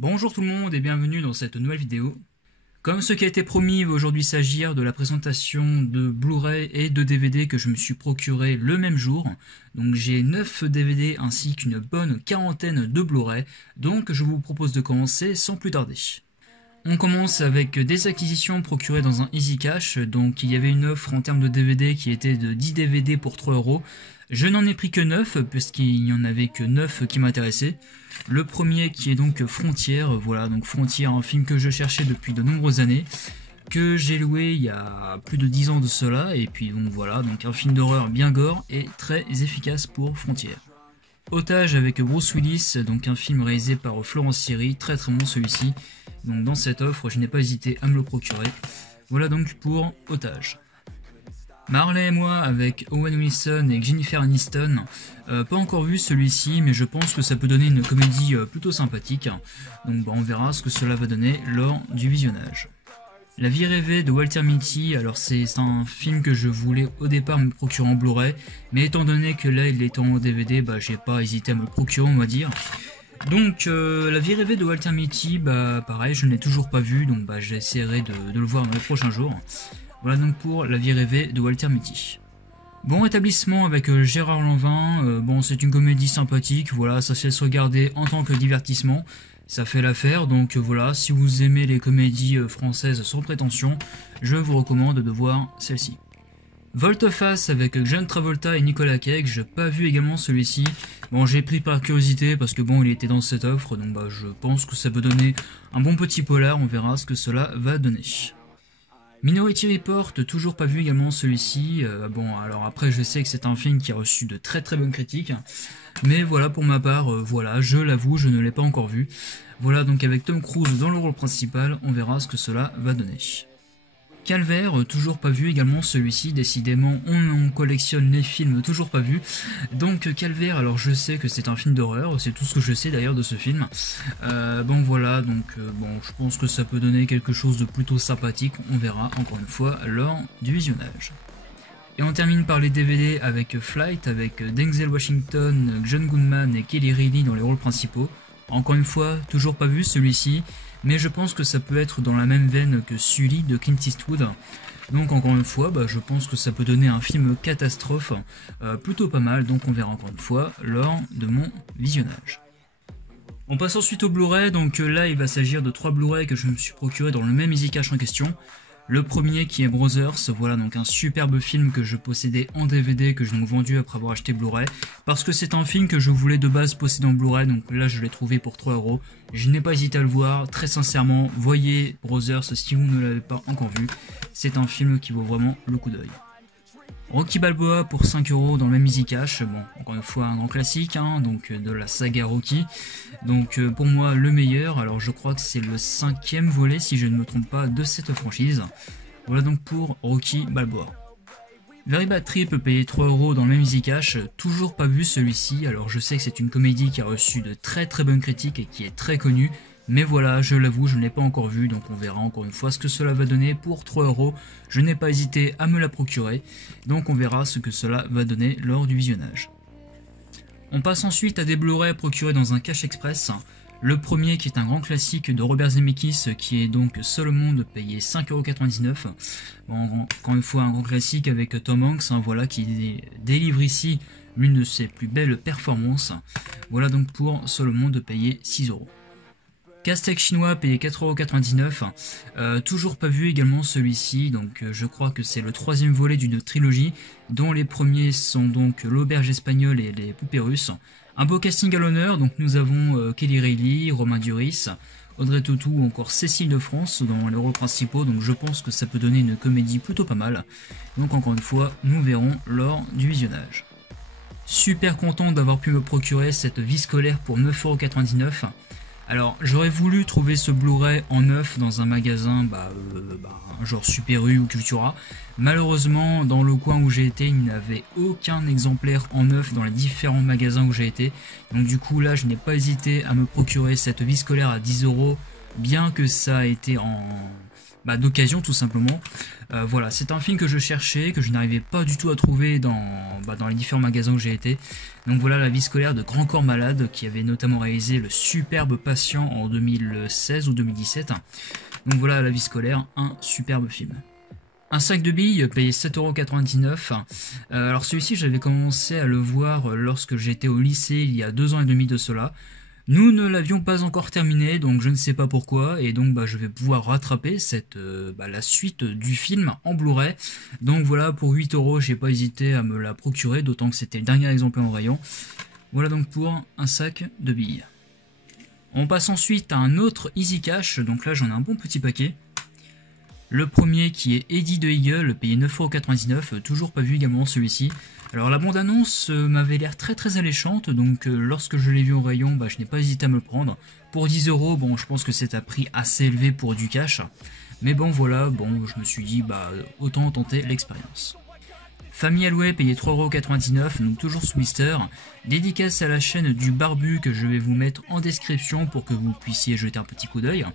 Bonjour tout le monde et bienvenue dans cette nouvelle vidéo. Comme ce qui a été promis, il va aujourd'hui s'agir de la présentation de Blu-ray et de DVD que je me suis procuré le même jour. Donc j'ai 9 DVD ainsi qu'une bonne quarantaine de Blu-ray, donc je vous propose de commencer sans plus tarder. On commence avec des acquisitions procurées dans un Easy Cash, donc il y avait une offre en termes de DVD qui était de 10 DVD pour 3€. Je n'en ai pris que 9, puisqu'il n'y en avait que 9 qui m'intéressaient. Le premier qui est donc Frontières, voilà, donc Frontières, un film que je cherchais depuis de nombreuses années, que j'ai loué il y a plus de 10 ans de cela, et puis donc voilà, donc un film d'horreur bien gore et très efficace pour Frontières. Otage avec Bruce Willis, donc un film réalisé par Florence Siri, très bon celui-ci. Donc dans cette offre, je n'ai pas hésité à me le procurer. Voilà donc pour Otage. Marley et moi avec Owen Wilson et Jennifer Aniston, pas encore vu celui-ci, mais je pense que ça peut donner une comédie plutôt sympathique. Donc on verra ce que cela va donner lors du visionnage. La vie rêvée de Walter Mitty, alors c'est un film que je voulais au départ me procurer en Blu-ray, mais étant donné que là il est en DVD, j'ai pas hésité à me le procurer, on va dire. Donc la vie rêvée de Walter Mitty, pareil, je ne l'ai toujours pas vu, donc j'essaierai de le voir dans les prochains jours. Voilà donc pour la vie rêvée de Walter Mitty. Bon rétablissement avec Gérard Lanvin, bon c'est une comédie sympathique, voilà, ça se laisse regarder en tant que divertissement, ça fait l'affaire, donc voilà, si vous aimez les comédies françaises sans prétention, je vous recommande de voir celle-ci. Volte-face avec John Travolta et Nicolas Cage, pas vu également celui-ci. Bon, j'ai pris par curiosité parce que bon, il était dans cette offre, donc je pense que ça peut donner un bon petit polar, on verra ce que cela va donner. Minority Report, toujours pas vu également celui-ci. Bon, alors après, je sais que c'est un film qui a reçu de très bonnes critiques, mais voilà, pour ma part, voilà, je l'avoue, je ne l'ai pas encore vu. Voilà, donc avec Tom Cruise dans le rôle principal, on verra ce que cela va donner. Calvaire, toujours pas vu également celui-ci, décidément on collectionne les films toujours pas vus. Donc Calvaire, alors je sais que c'est un film d'horreur, c'est tout ce que je sais d'ailleurs de ce film. Bon voilà, donc bon, je pense que ça peut donner quelque chose de plutôt sympathique, on verra encore une fois lors du visionnage. Et on termine par les DVD avec Flight, avec Denzel Washington, John Goodman et Kelly Reilly dans les rôles principaux. Encore une fois, toujours pas vu celui-ci, mais je pense que ça peut être dans la même veine que Sully de Clint Eastwood. Donc encore une fois, je pense que ça peut donner un film catastrophe, plutôt pas mal, donc on verra encore une fois lors de mon visionnage. On passe ensuite au Blu-ray, donc là il va s'agir de 3 Blu-ray que je me suis procuré dans le même Easy Cash en question. Le premier qui est Brothers, voilà donc un superbe film que je possédais en DVD, que j'ai donc vendu après avoir acheté Blu-ray, parce que c'est un film que je voulais de base posséder en Blu-ray, donc là je l'ai trouvé pour 3€, je n'ai pas hésité à le voir, très sincèrement, voyez Brothers si vous ne l'avez pas encore vu, c'est un film qui vaut vraiment le coup d'œil. Rocky Balboa pour 5€ dans le même Easy Cash, bon, encore une fois un grand classique, donc de la saga Rocky, donc pour moi le meilleur, alors je crois que c'est le 5e volet si je ne me trompe pas de cette franchise, voilà donc pour Rocky Balboa. Very Bad Trip payé 3€ dans le même Easy Cash, toujours pas vu celui-ci, alors je sais que c'est une comédie qui a reçu de très bonnes critiques et qui est très connue, mais voilà, je l'avoue, je ne l'ai pas encore vu, donc on verra encore une fois ce que cela va donner pour 3€. Je n'ai pas hésité à me la procurer, donc on verra ce que cela va donner lors du visionnage. On passe ensuite à des Blu-ray procurés dans un Cash Express. Le premier qui est un grand classique de Robert Zemeckis, qui est donc Seul au monde, payé 5,99€. Bon, encore une fois un grand classique avec Tom Hanks, voilà, qui délivre ici l'une de ses plus belles performances. Voilà donc pour Seul au monde, payé 6€. Casse-tête chinois payé 4,99€, toujours pas vu également celui-ci, donc je crois que c'est le 3e volet d'une trilogie, dont les premiers sont donc l'auberge espagnole et les poupées russes. Un beau casting à l'honneur, donc nous avons Kelly Reilly, Romain Duris, Audrey Tautou ou encore Cécile de France dans les rôles principaux, donc je pense que ça peut donner une comédie plutôt pas mal, donc encore une fois nous verrons lors du visionnage. Super content d'avoir pu me procurer cette vie scolaire pour 9,99€. Alors j'aurais voulu trouver ce Blu-ray en neuf dans un magasin, genre Super U ou Cultura. Malheureusement, dans le coin où j'ai été, il n'y avait aucun exemplaire en neuf dans les différents magasins où j'ai été. Donc du coup là, je n'ai pas hésité à me procurer cette vie scolaire à 10€, bien que ça a été d'occasion tout simplement. Voilà, c'est un film que je cherchais, que je n'arrivais pas du tout à trouver dans les différents magasins où j'ai été. Donc voilà, La vie scolaire de Grand Corps Malade, qui avait notamment réalisé Le superbe patient en 2016 ou 2017. Donc voilà, La vie scolaire, un superbe film. Un sac de billes payé 7,99 €. Alors celui-ci, j'avais commencé à le voir lorsque j'étais au lycée il y a 2 ans et demi de cela. Nous ne l'avions pas encore terminé, donc je ne sais pas pourquoi, et donc je vais pouvoir rattraper la suite du film en Blu-ray. Donc voilà, pour 8 €, j'ai pas hésité à me la procurer, d'autant que c'était le dernier exemplaire en rayon. Voilà donc pour un sac de billes. On passe ensuite à un autre Easy Cash, donc là j'en ai un bon petit paquet. Le premier qui est Eddie de Eagle, payé 9,99 €, toujours pas vu également celui-ci. Alors la bande-annonce m'avait l'air très alléchante, donc lorsque je l'ai vu au rayon, je n'ai pas hésité à me le prendre. Pour 10 €, bon je pense que c'est un prix assez élevé pour du cash. Mais bon voilà, je me suis dit autant tenter l'expérience. Famille Alloué payé 3,99 €, donc toujours sous blister. Dédicace à la chaîne du Barbu que je vais vous mettre en description pour que vous puissiez jeter un petit coup d'œil.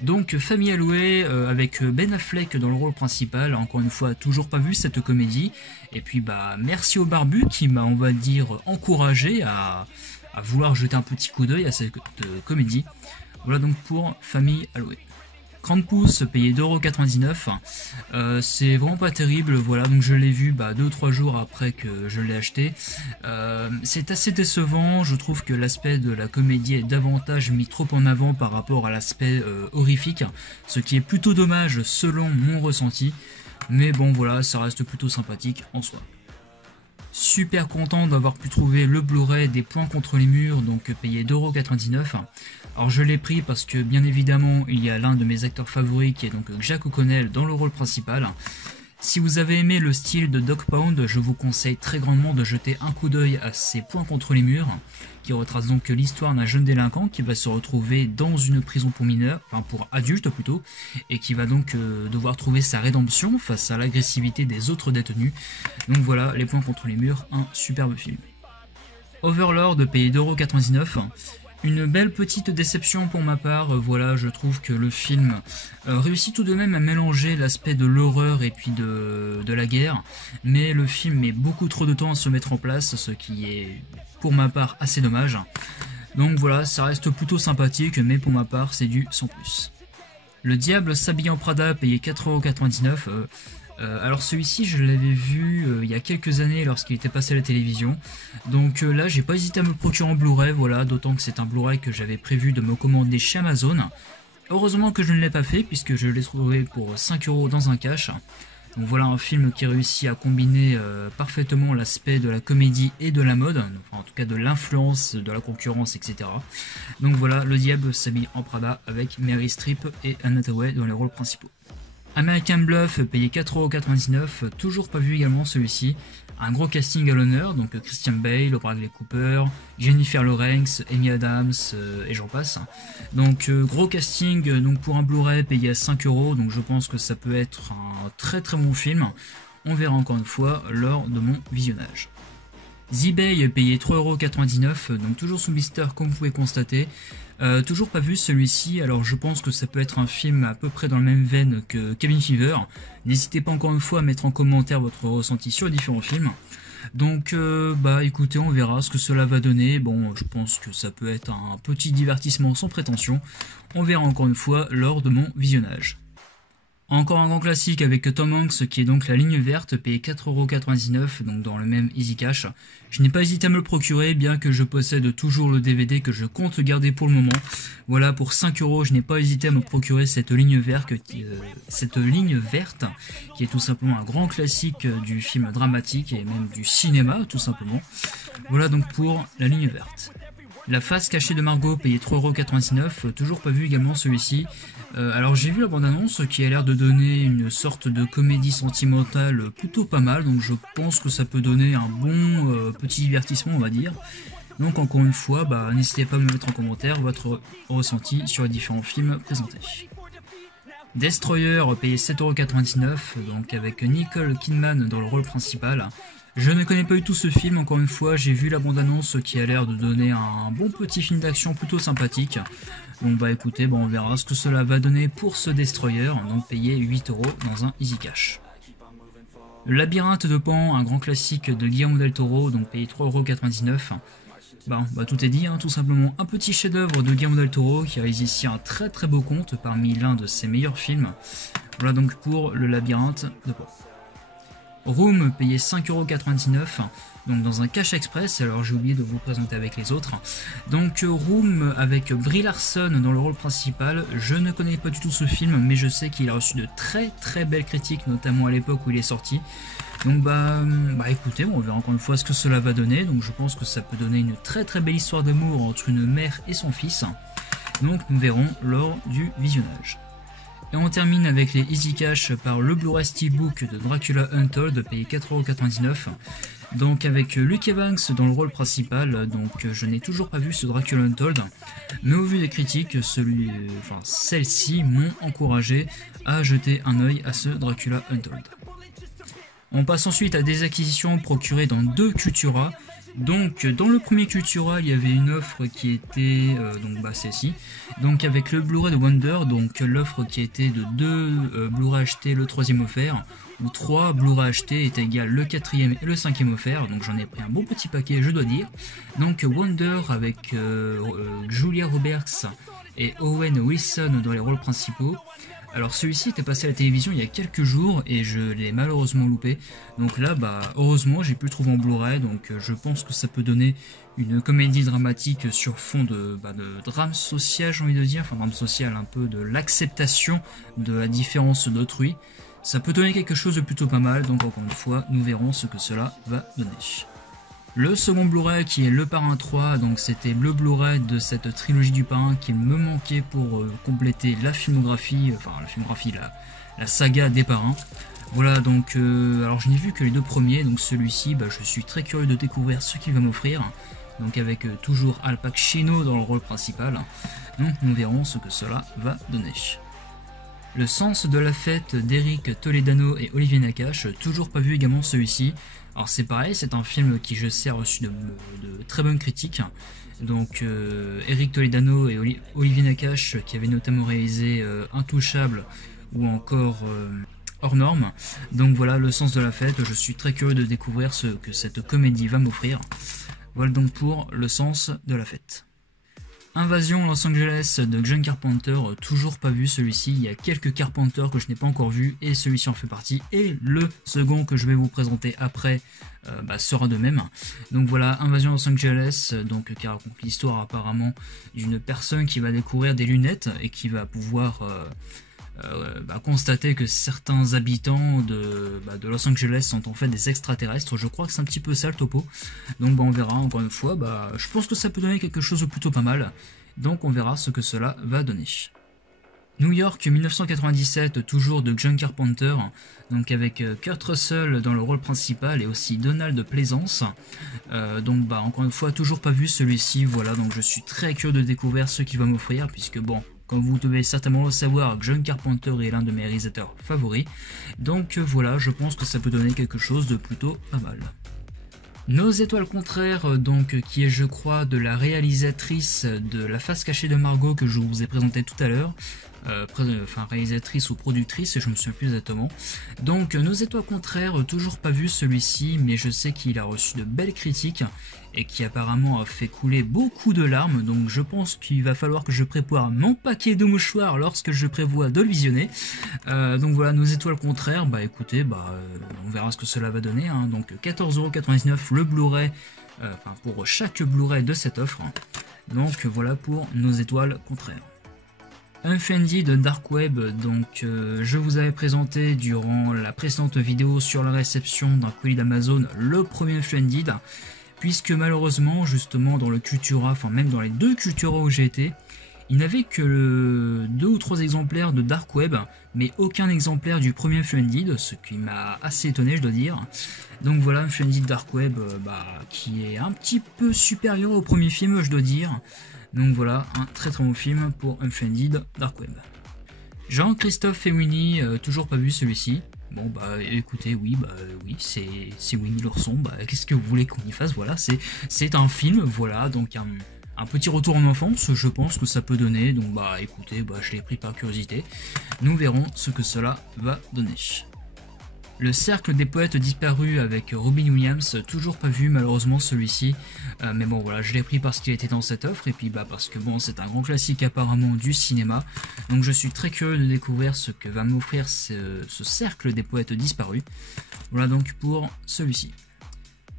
Donc Famille Alloué avec Ben Affleck dans le rôle principal, encore une fois toujours pas vu cette comédie. Et puis merci au Barbu qui m'a, on va dire, encouragé à vouloir jeter un petit coup d'œil à cette comédie. Voilà donc pour Famille Alloué. 30 pouces payé 2,99 €. C'est vraiment pas terrible, voilà, donc je l'ai vu 2 ou 3 jours après que je l'ai acheté. C'est assez décevant, je trouve que l'aspect de la comédie est davantage mis trop en avant par rapport à l'aspect horrifique, ce qui est plutôt dommage selon mon ressenti, mais bon voilà, ça reste plutôt sympathique en soi. Super content d'avoir pu trouver le Blu-ray des Points contre les murs, donc payé 2,99 €. Alors je l'ai pris parce que bien évidemment il y a l'un de mes acteurs favoris qui est donc Jack O'Connell dans le rôle principal. Si vous avez aimé le style de Dog Pound, je vous conseille très grandement de jeter un coup d'œil à ces Points contre les murs, qui retrace donc l'histoire d'un jeune délinquant qui va se retrouver dans une prison pour mineurs, enfin pour adultes plutôt, et qui va donc devoir trouver sa rédemption face à l'agressivité des autres détenus. Donc voilà, Les Points contre les murs, un superbe film. Overlord payé 2,99 €. Une belle petite déception pour ma part, voilà, je trouve que le film réussit tout de même à mélanger l'aspect de l'horreur et puis de la guerre, mais le film met beaucoup trop de temps à se mettre en place, ce qui est pour ma part assez dommage. Donc voilà, ça reste plutôt sympathique, mais pour ma part c'est du sans plus. Le Diable s'habille en Prada, payé 4,99 €. Alors celui-ci je l'avais vu il y a quelques années lorsqu'il était passé à la télévision, donc là j'ai pas hésité à me le procurer en Blu-ray, voilà, d'autant que c'est un Blu-ray que j'avais prévu de me commander chez Amazon. Heureusement que je ne l'ai pas fait puisque je l'ai trouvé pour 5 € dans un cash. Donc voilà un film qui réussit à combiner parfaitement l'aspect de la comédie et de la mode, enfin en tout cas de l'influence de la concurrence, etc. Donc voilà, Le Diable s'habille en Prada avec Meryl Streep et Anne Hathaway dans les rôles principaux. American Bluff payé 4,99 €, toujours pas vu également celui-ci. Un gros casting à l'honneur, donc Christian Bale, Bradley Cooper, Jennifer Lawrence, Amy Adams et j'en passe. Donc gros casting donc pour un Blu-ray payé à 5 €, donc je pense que ça peut être un très bon film. On verra encore une fois lors de mon visionnage. Z-Bay payé 3,99 €, donc toujours sous blister comme vous pouvez constater. Toujours pas vu celui-ci, alors je pense que ça peut être un film à peu près dans la même veine que Cabin Fever. N'hésitez pas encore une fois à mettre en commentaire votre ressenti sur les différents films. Donc écoutez, on verra ce que cela va donner. Bon, je pense que ça peut être un petit divertissement sans prétention. On verra encore une fois lors de mon visionnage. Encore un grand classique avec Tom Hanks qui est donc La Ligne Verte, payé 4,99 €, donc dans le même Easy Cash. Je n'ai pas hésité à me le procurer, bien que je possède toujours le DVD que je compte garder pour le moment. Voilà, pour 5 €, je n'ai pas hésité à me procurer cette ligne verte qui est tout simplement un grand classique du film dramatique et même du cinéma tout simplement. Voilà donc pour La Ligne Verte. La face cachée de Margot, payé 3,99 €, toujours pas vu également celui-ci. Alors j'ai vu la bande-annonce qui a l'air de donner une sorte de comédie sentimentale plutôt pas mal, donc je pense que ça peut donner un bon petit divertissement on va dire. Donc encore une fois, n'hésitez pas à me mettre en commentaire votre ressenti sur les différents films présentés. Destroyer, payé 7,99 €, donc avec Nicole Kidman dans le rôle principal. Je ne connais pas du tout ce film, encore une fois, j'ai vu la bande-annonce qui a l'air de donner un bon petit film d'action plutôt sympathique. Donc bah écoutez, on verra ce que cela va donner pour ce Destroyer, donc payé 8 € dans un Easy Cash. Le Labyrinthe de Pan, un grand classique de Guillermo del Toro, donc payé 3,99 €. Bah tout est dit, tout simplement un petit chef-d'œuvre de Guillermo del Toro qui réalise ici un très très beau conte parmi l'un de ses meilleurs films. Voilà donc pour le Labyrinthe de Pan. Room payé 5,99 €, donc dans un cash express, alors j'ai oublié de vous présenter avec les autres. Donc Room avec Brie Larson dans le rôle principal, je ne connais pas du tout ce film, mais je sais qu'il a reçu de très très belles critiques, notamment à l'époque où il est sorti. Donc bah écoutez, on verra encore une fois ce que cela va donner, donc je pense que ça peut donner une très très belle histoire d'amour entre une mère et son fils. Donc nous verrons lors du visionnage. Et on termine avec les Easy Cash par le Blu-ray Steelbook de Dracula Untold, payé 4,99 €. Donc avec Luke Evans dans le rôle principal, donc je n'ai toujours pas vu ce Dracula Untold, mais au vu des critiques, celles-ci m'ont encouragé à jeter un œil à ce Dracula Untold. On passe ensuite à des acquisitions procurées dans 2 Cultura. Donc dans le premier Cultura, il y avait une offre qui était celle-ci. Donc avec le Blu-ray de Wonder, donc l'offre qui était de 2 Blu-ray achetés, le 3e offert, ou 3 Blu-ray achetés est égal le 4e et le 5e offert. Donc j'en ai pris un bon petit paquet, je dois dire. Donc Wonder avec Julia Roberts et Owen Wilson dans les rôles principaux. Alors celui-ci était passé à la télévision il y a quelques jours et je l'ai malheureusement loupé. Donc là, heureusement, j'ai pu le trouver en Blu-ray, donc je pense que ça peut donner une comédie dramatique sur fond de drame social, j'ai envie de dire, enfin drame social, un peu de l'acceptation de la différence d'autrui. Ça peut donner quelque chose de plutôt pas mal, donc encore une fois, nous verrons ce que cela va donner. Le second Blu-ray qui est Le Parrain 3, donc c'était le Blu-ray de cette trilogie du Parrain qui me manquait pour compléter la filmographie, la saga des Parrains. Voilà donc, alors je n'ai vu que les 2 premiers, donc celui-ci, je suis très curieux de découvrir ce qu'il va m'offrir. Donc avec toujours Al Pacino dans le rôle principal, donc nous verrons ce que cela va donner. Le sens de la fête d'Eric Toledano et Olivier Nakache, toujours pas vu également celui-ci. Alors c'est pareil, c'est un film qui je sais a reçu de très bonnes critiques. Donc Eric Toledano et Olivier Nakache qui avaient notamment réalisé Intouchable ou encore Hors Norme. Donc voilà, le sens de la fête, je suis très curieux de découvrir ce que cette comédie va m'offrir. Voilà donc pour le sens de la fête. Invasion Los Angeles de John Carpenter, toujours pas vu celui-ci, il y a quelques Carpenter que je n'ai pas encore vu et celui-ci en fait partie, et le second que je vais vous présenter après sera de même. Donc voilà, Invasion Los Angeles, donc qui raconte l'histoire apparemment d'une personne qui va découvrir des lunettes et qui va pouvoir constater que certains habitants de Los Angeles sont en fait des extraterrestres. Je crois que c'est un petit peu ça le topo. Donc on verra encore une fois. Je pense que ça peut donner quelque chose de plutôt pas mal. Donc on verra ce que cela va donner. New York 1997, toujours de John Carpenter, donc avec Kurt Russell dans le rôle principal et aussi Donald Pleasence. Encore une fois, toujours pas vu celui-ci. Voilà, donc je suis très curieux de découvrir ce qu'il va m'offrir, puisque comme vous devez certainement le savoir, John Carpenter est l'un de mes réalisateurs favoris. Donc voilà, je pense que ça peut donner quelque chose de plutôt pas mal. Nos étoiles contraires, donc qui est je crois de la réalisatrice de La face cachée de Margot que je vous ai présenté tout à l'heure. Réalisatrice ou productrice, je me souviens plus exactement. Donc Nos étoiles contraires, toujours pas vu celui-ci, mais je sais qu'il a reçu de belles critiques et qui apparemment a fait couler beaucoup de larmes, donc je pense qu'il va falloir que je prépare mon paquet de mouchoirs lorsque je prévois de le visionner. Donc voilà, Nos étoiles contraires, écoutez, on verra ce que cela va donner, donc 14,99 € le Blu-ray, pour chaque Blu-ray de cette offre. Donc voilà pour Nos étoiles contraires. Unfriended Dark Web, donc je vous avais présenté durant la précédente vidéo sur la réception d'un colis d'Amazon le premier Unfriended, puisque malheureusement justement dans le Cultura, même dans les 2 Cultura où j'ai été, il n'avait que 2 ou 3 exemplaires de Dark Web, mais aucun exemplaire du premier Unfriended, ce qui m'a assez étonné je dois dire. Donc voilà, Unfriended Dark Web qui est un petit peu supérieur au premier film je dois dire. Donc voilà, un très très bon film pour Unfriended Dark Web. Jean-Christophe Femmini, toujours pas vu celui-ci. Bon bah écoutez, oui, oui, c'est Winnie l'ourson, bah qu'est-ce que vous voulez qu'on y fasse, voilà, c'est un film, voilà, donc un petit retour en enfance, je pense que ça peut donner, donc bah écoutez, bah je l'ai pris par curiosité, nous verrons ce que cela va donner. Le cercle des poètes disparus avec Robin Williams, toujours pas vu malheureusement celui-ci, mais bon voilà, je l'ai pris parce qu'il était dans cette offre, et puis bah parce que bon, c'est un grand classique apparemment du cinéma, donc je suis très curieux de découvrir ce que va m'offrir ce cercle des poètes disparus. Voilà donc pour celui-ci.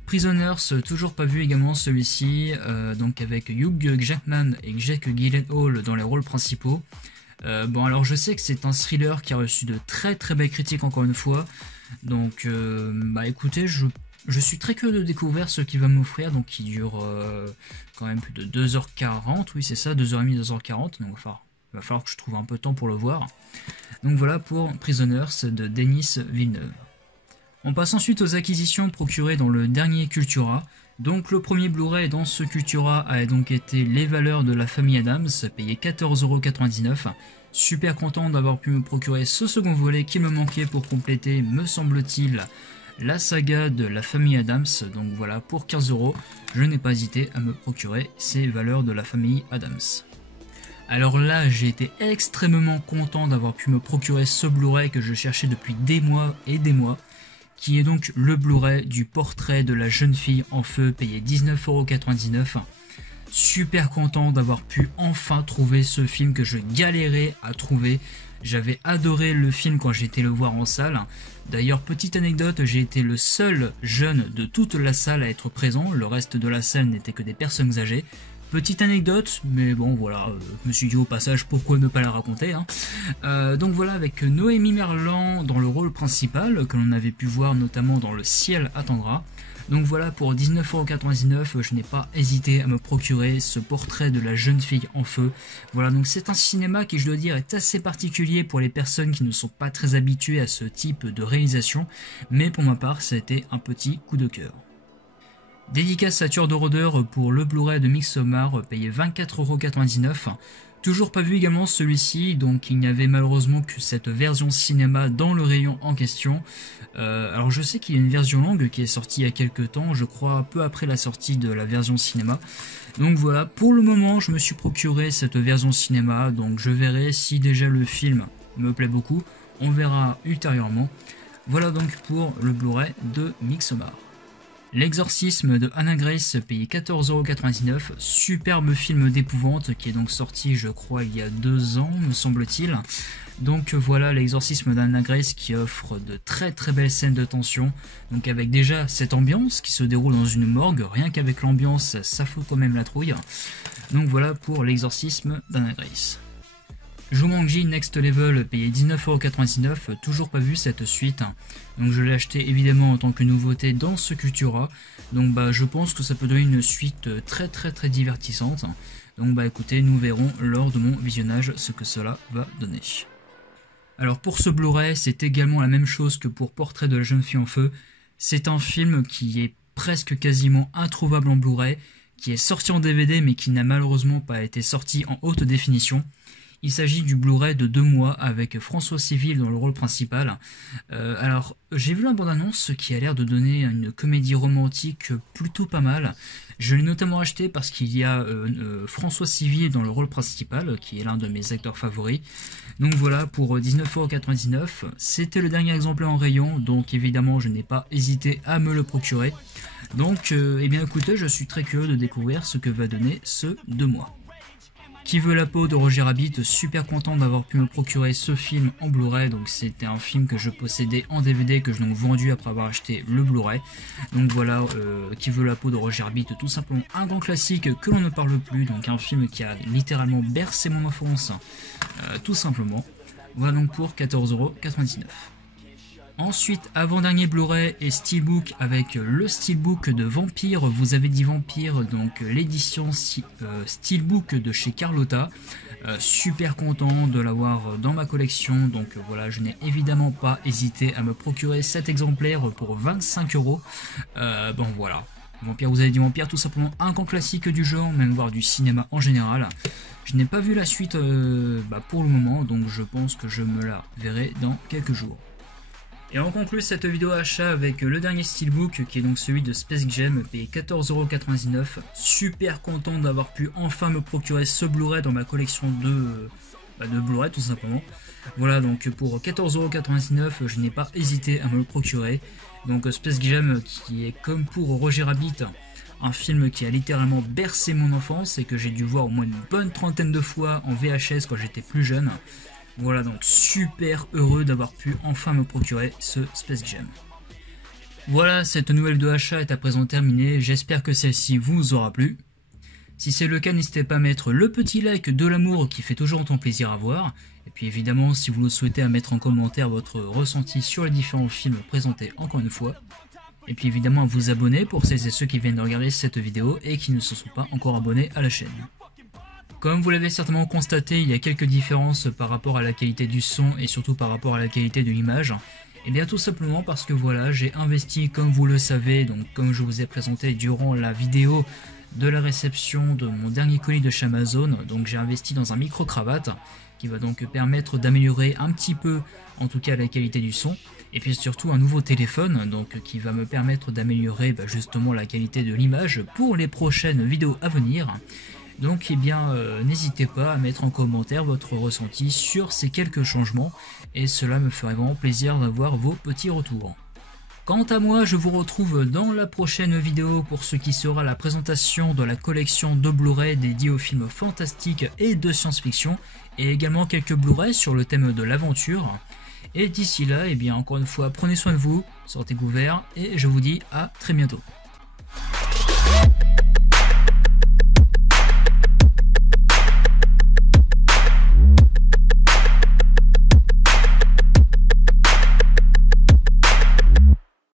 Prisoners, toujours pas vu également celui-ci, donc avec Hugh Jackman et Jake Gyllenhaal dans les rôles principaux. Bon alors je sais que c'est un thriller qui a reçu de très très belles critiques encore une fois, donc bah écoutez, je suis très curieux de découvrir ce qu'il va m'offrir, donc qui dure quand même plus de 2h40, oui c'est ça, 2h30, 2h40, donc il va falloir que je trouve un peu de temps pour le voir. Donc voilà pour Prisoners de Denis Villeneuve. On passe ensuite aux acquisitions procurées dans le dernier Cultura. Donc le premier Blu-ray dans ce Cultura a donc été Les Valeurs de la famille Adams, payé 14,99 €. Super content d'avoir pu me procurer ce second volet qui me manquait pour compléter, me semble-t-il, la saga de la famille Adams. Donc voilà, pour 15 €, je n'ai pas hésité à me procurer ces Valeurs de la famille Adams. Alors là, j'ai été extrêmement content d'avoir pu me procurer ce Blu-ray que je cherchais depuis des mois et des mois, qui est donc le Blu-ray du Portrait de la jeune fille en feu, payé 19,99 €. Super content d'avoir pu enfin trouver ce film que je galérais à trouver. J'avais adoré le film quand j'étais le voir en salle. D'ailleurs, petite anecdote, j'ai été le seul jeune de toute la salle à être présent, le reste de la salle n'était que des personnes âgées. Petite anecdote, mais bon voilà, je me suis dit au passage pourquoi ne pas la raconter. Donc voilà, avec Noémie Merlan dans le rôle principal, que l'on avait pu voir notamment dans Le ciel attendra. Donc voilà, pour 19,99 €, je n'ai pas hésité à me procurer ce Portrait de la jeune fille en feu. Voilà, donc c'est un cinéma qui, je dois dire, est assez particulier pour les personnes qui ne sont pas très habituées à ce type de réalisation, mais pour ma part, ça a été un petit coup de cœur. Dédicace à Tueur de rôdeurs pour le Blu-ray de Midsommar, payé 24,99 €. Toujours pas vu également celui-ci, donc il n'y avait malheureusement que cette version cinéma dans le rayon en question. Alors je sais qu'il y a une version longue qui est sortie il y a quelques temps, je crois peu après la sortie de la version cinéma. Donc voilà, pour le moment je me suis procuré cette version cinéma, donc je verrai si déjà le film me plaît beaucoup, on verra ultérieurement. Voilà donc pour le Blu-ray de Midsommar. L'exorcisme de Anna Grace, payé 14,99 €, superbe film d'épouvante qui est donc sorti je crois il y a 2 ans me semble-t-il. Donc voilà, l'exorcisme d'Anna Grace qui offre de très très belles scènes de tension, donc avec déjà cette ambiance qui se déroule dans une morgue, rien qu'avec l'ambiance ça fout quand même la trouille. Donc voilà pour l'exorcisme d'Anna Grace. Jumanji Next Level, payé 19,99 €, toujours pas vu cette suite, donc je l'ai acheté évidemment en tant que nouveauté dans ce Cultura, donc bah je pense que ça peut donner une suite très divertissante, donc bah écoutez, nous verrons lors de mon visionnage ce que cela va donner. Alors pour ce Blu-ray, c'est également la même chose que pour Portrait de la jeune fille en feu, c'est un film qui est presque quasiment introuvable en Blu-ray, qui est sorti en DVD mais qui n'a malheureusement pas été sorti en haute définition. Il s'agit du Blu-ray de 2 mois avec François Civil dans le rôle principal. Alors, j'ai vu la bande-annonce qui a l'air de donner une comédie romantique plutôt pas mal. Je l'ai notamment acheté parce qu'il y a François Civil dans le rôle principal, qui est l'un de mes acteurs favoris. Donc voilà, pour 19,99 €, c'était le dernier exemplaire en rayon, donc évidemment je n'ai pas hésité à me le procurer. Donc, eh bien écoutez, je suis très curieux de découvrir ce que va donner ce 2 mois. Qui veut la peau de Roger Rabbit, super content d'avoir pu me procurer ce film en Blu-ray, donc c'était un film que je possédais en DVD, que je l'ai vendu après avoir acheté le Blu-ray. Donc voilà, Qui veut la peau de Roger Rabbit, tout simplement un grand classique que l'on ne parle plus, donc un film qui a littéralement bercé mon enfance, tout simplement. Voilà donc pour 14,99 €. Ensuite, avant-dernier Blu-ray et Steelbook avec le Steelbook de Vampire, vous avez dit Vampire, donc l'édition Steelbook de chez Carlotta. Super content de l'avoir dans ma collection, donc voilà, je n'ai évidemment pas hésité à me procurer cet exemplaire pour 25 €. Bon voilà, Vampire, vous avez dit Vampire, tout simplement un grand classique du genre, même voire du cinéma en général. Je n'ai pas vu la suite pour le moment, donc je pense que je me la verrai dans quelques jours. Et on conclut cette vidéo achat avec le dernier steelbook qui est donc celui de Space Jam, payé 14,99 €. Super content d'avoir pu enfin me procurer ce Blu-ray dans ma collection de Blu-ray tout simplement. Voilà, donc pour 14,99 €, je n'ai pas hésité à me le procurer. Donc Space Jam qui est comme pour Roger Rabbit, un film qui a littéralement bercé mon enfance et que j'ai dû voir au moins une bonne trentaine de fois en VHS quand j'étais plus jeune. Voilà, donc super heureux d'avoir pu enfin me procurer ce Space Jam. Voilà, cette nouvelle vidéo achat est à présent terminée, j'espère que celle-ci vous aura plu. Si c'est le cas, n'hésitez pas à mettre le petit like de l'amour qui fait toujours autant plaisir à voir. Et puis évidemment, si vous le souhaitez, à mettre en commentaire votre ressenti sur les différents films présentés encore une fois. Et puis évidemment à vous abonner pour celles et ceux qui viennent de regarder cette vidéo et qui ne se sont pas encore abonnés à la chaîne. Comme vous l'avez certainement constaté, il y a quelques différences par rapport à la qualité du son et surtout par rapport à la qualité de l'image. Et bien tout simplement parce que voilà, j'ai investi, comme vous le savez, donc comme je vous ai présenté durant la vidéo de la réception de mon dernier colis de chez Amazon, donc j'ai investi dans un micro-cravate qui va donc permettre d'améliorer un petit peu, en tout cas la qualité du son, et puis surtout un nouveau téléphone donc qui va me permettre d'améliorer justement la qualité de l'image pour les prochaines vidéos à venir. Donc n'hésitez pas à mettre en commentaire votre ressenti sur ces quelques changements et cela me ferait vraiment plaisir d'avoir vos petits retours. Quant à moi, je vous retrouve dans la prochaine vidéo pour ce qui sera la présentation de la collection de Blu-ray dédiée aux films fantastiques et de science-fiction et également quelques Blu-ray sur le thème de l'aventure. Et d'ici là, encore une fois, prenez soin de vous, sortez couverts et je vous dis à très bientôt.